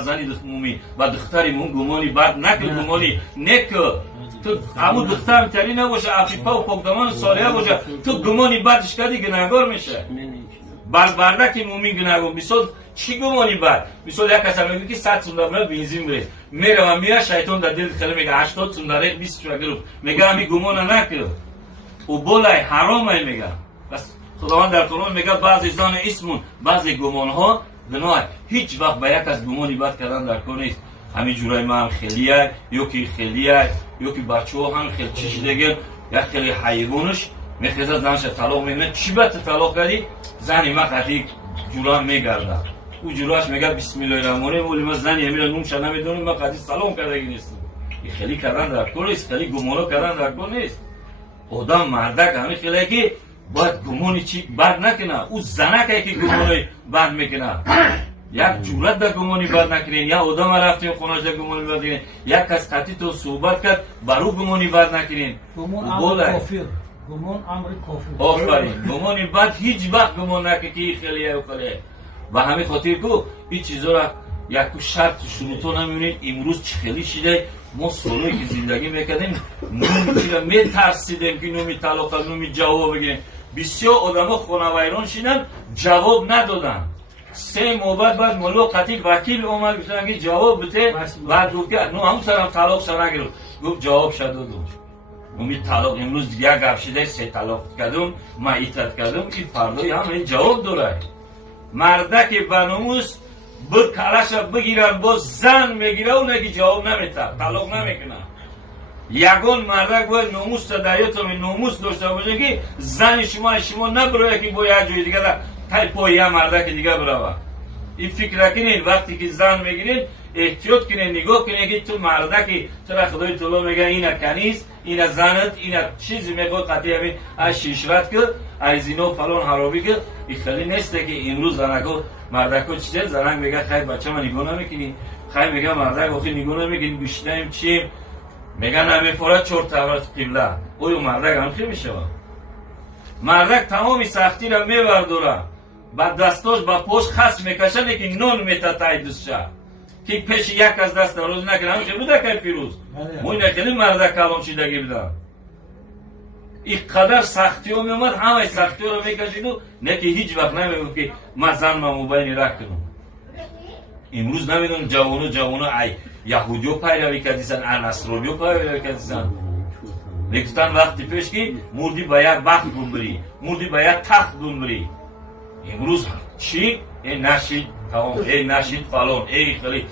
زنی مومی و دختری مون گمانی بد نکن، گمانی نکن. تو همون دختر تری نباشه، عفیفه و پاکدامن صالحه باشه، تو گمانی بدش کردی گناهگار میشه. برده که مومی گناهگار. مثال چی گمانی بد؟ مثال یک کس میگه که 100 سوم برای بنزین بریز، میره و میاد شیطان در دل خیلی میگه 80 سوم در 20 شو گرفت، میگه همین گمان نکن و بالای حرامه. میگه بس خداوند در قرآن میگه بعضی زن اسمون بعضی گمان ها گناه، هیچ وقت به یک از گمانی بد کردن در کار نیست. همین جورای ما هم خیلیه، یکی خیلیه، یکی بچه ها هم خیلی چیش دیگه، یک خیلی حیوانش میخیزه زنش طلاق میگه چی بد طلاق کردی؟ زنی ما قطعی جورا میگرده، او جوراش میگه بسم الله الرحمن الرحیم، ولی ما زنی میره نومش نمیدونیم، ما قطعی سلام کردگی نیستیم. این خیلی کردن در کار نیست، خیلی گمانو کردن در کار نیست. آدم مردک همین خیلی که باید گمانی چی بد نکنه، او زنک که گمانی بد میکنه. یک جورت در گمانی بد نکنین، یا آدم رفتیم خونش در گمانی بد نکنین، یک کس قطعی تو صحبت کرد برو گمانی بد نکنین. گمان امر کافر، گمان امر کافر. آفرین. گمانی بد هیچ وقت گمان نکنی که خیلیه و خیلیه. و همین خاطر که این چیزا را یک شرط شروطا نمیبینید. امروز چه خیلی شده ما سالایی که زندگی میکردیم نومی را میترسیدیم که نومی طلاق نومی جواب بگیریم. بسیار آدم ها خانوایران شدن جواب ندادن. 3 ماه بعد ملو قطعی وکیل اومد گفتن که جواب بده و دوکه نو همون سرم طلاق شد نگرفت، گفت جواب شد دادم. نومی طلاق امروز یک گپ شده 3 طلاق کردم ما ایتت کردم، این فردای هم این جواب داره. مردک بناموس به کلش بگیرن با زن میگیره و نگی جواب نمیده، طلاق نمیکنه. یگان مردک باید ناموس تا دریاتون ناموس داشته باشه که زن شما نبروه که با یک جای دیگه تای پای یک مردک دیگه بروه. این فکر کنین وقتی که زن میگیرین احتیاط کنین، نگاه کنین که تو مردکی چرا خدای تعالی میگه اینا کنیز، اینا زنت، اینا چیزی میگه قطعی همین از شیشرت که از زنا فلان حرابی که این خیلی نیسته که امروز زنکو مردکو چیزه زنک میگه خیر بچه من نگاه نمیکنی، خیر میگه مردک آخی نگاه نمیکنی بیشتریم چیم میگن نمیفورد 4 تورات قبله. اوی مردک هم خیلی میشه. مردک تمامی سختی را میبردوره، با دستاش با پاش خس میکشنه که نون میتتای دستشه که پیش یک از دست روز نکنه. همشه بوده که فیروز موی نخیلی مردک کلام چیدگی بوده. این قدر سختی ها میومد، همه سختی ها رو میکشید و نه که هیچ وقت نمیگم که من زن ما مبینی رک کنم. امروز نمیدونم جوانو ای یهودیو پیروی کردیسن، نصرانیو پیروی کردیسن. میگفتن وقتی پیش که مردی به یک بخت دنبری، مردی به یک تخت دنبری. امروز چی؟ ای نشید تمام، ای نشید فلان، ای خیلی